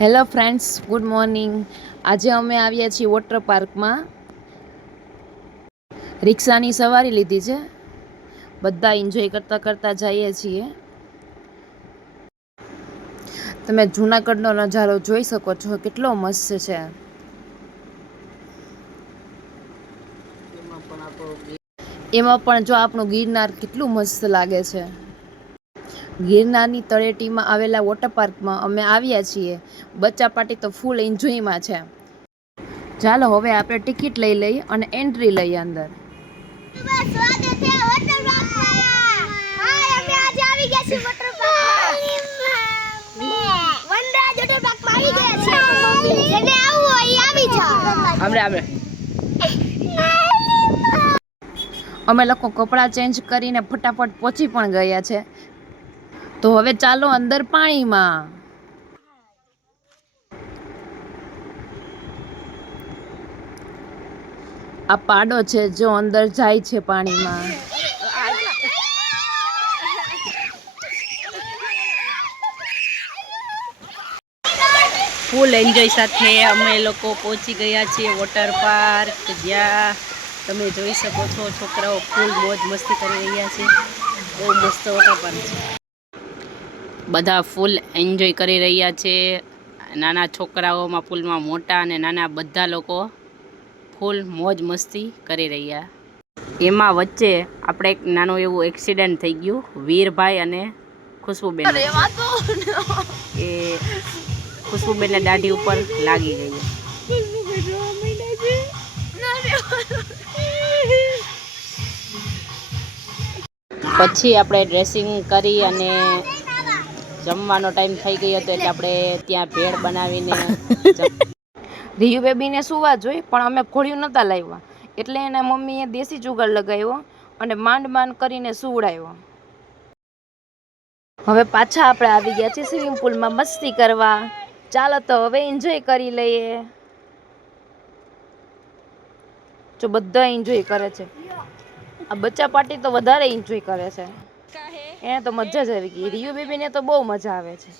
Hello friends, good morning. આજે અમે આવ્યા છીએ વોટર પાર્કમાં. રિક્ષાની સવારી લીધી છે. બધા એન્જોય કરતાં કરતાં જઈએ છીએ. તમે જૂનાગઢનો નજારો જોઈ શકો છો, કેટલો મસ્ત છે. એમાં પણ જો આપણું ગિરનાર કેટલું મસ્ત લાગે છે. ગિરનારની તળેટીમાં આવેલા વોટર પાર્કમાં અમે આવ્યા છીએ. બચ્ચા પાર્ટી તો ફૂલ એન્જોયમાં છે. ચાલો હવે આપણે ટિકિટ લઈ લઈએ અને એન્ટ્રી લઈએ અંદર. અમે લોકો કપડાં ચેન્જ કરીને ફટાફટ પહોંચી પણ ગયા છે. તો હવે ચાલો અંદર પાણીમાં. આ પાડો છે જો અંદર જાય છે પાણીમાં. ફૂલ એન્જોય સાથે અમે લોકો પહોંચી ગયા છીએ વોટર પાર્ક, જ્યાં તમે જોઈ શકો છો છોકરાઓ ફૂલ મોજ મસ્તી કરી રહ્યા છે. બહુ મસ્ત વોટર પાર્ક છે. બધા ફૂલ એન્જોય કરી રહ્યા છે. નાના છોકરાઓમાં ફૂલમાં મોટા અને નાના બધા લોકો ફૂલ મોજ મસ્તી કરી રહ્યા. એમાં વચ્ચે આપણે એક નાનું એવું એક્સિડન્ટ થઈ ગયું વીરભાઈ અને ખુશ્બુબેન. એ ખુશ્બુબેનને દાઢી ઉપર લાગી ગઈ. પછી આપણે ડ્રેસિંગ કરી અને જમવાનો ટાઈમ થઈ ગયો હતો, એટલે આપણે ત્યાં ભેળ બનાવીને રિયુ બેબીને સુવા જોઈ, પણ અમે ઘોડિયું નહોતા લાવ્યા, એટલે એના મમ્મીએ દેશી જુગાડ લગાવ્યો અને માંડ કરીને સુવડાવ્યો. હવે પાછા આપણે આવી ગયા છીએ સ્વિમિંગ પુલમાં મસ્તી કરવા. ચાલો તો હવે એન્જોય કરી લઈએ. જો બધા એન્જોય કરે છે. આ બચ્ચા પાર્ટી તો વધારે એન્જોય કરે છે. એને તો મજા જ આવી ગઈ. રિયુ બેબીને તો બહુ મજા આવે છે.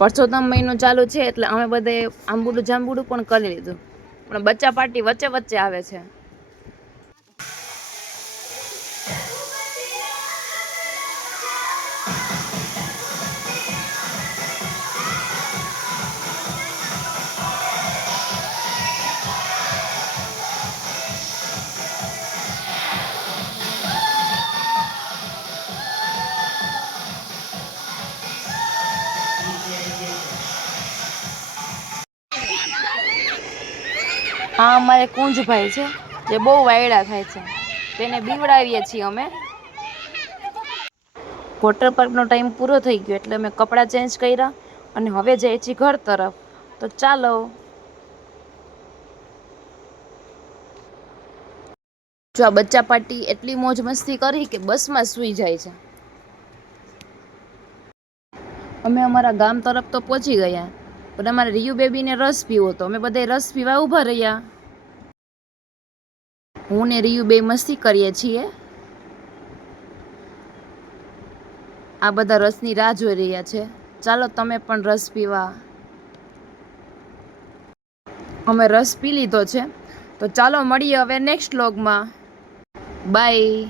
પરસોત્તમ મહિનો ચાલુ છે એટલે અમે બધે આંબુડું જાંબુડું પણ કરી લીધું, પણ બચ્ચા પાર્ટી વચ્ચે વચ્ચે આવે છે. આ અમારે કુંજભાઈ છે જે બહુ વાયડા થાય છે, તેને બીવડાવીએ છીએ અમે. વોટર પાર્કનો ટાઈમ પૂરો થઈ ગયો એટલે અમે કપડાં ચેન્જ કર્યા અને હવે જઈએ છીએ ઘર તરફ. તો ચાલો. જો આ બચ્ચા પાર્ટી એટલી મોજ મસ્તી કરી કે બસમાં સૂઈ જાય છે. અમે અમારા ગામ તરફ તો પહોંચી ગયા, પણ અમારે રિયુ બેબીને રસ પીવો હતો. અમે બધા રસ પીવા ઊભા રહ્યા. હું ને રિયુ બે મસ્તી કરીએ છીએ. આ બધા રસની રાહ જોઈ રહ્યા છે. ચાલો તમે પણ રસ પીવા. અમે રસ પી લીધો છે, તો ચાલો મળીએ હવે નેક્સ્ટ વ્લોગમાં. બાય.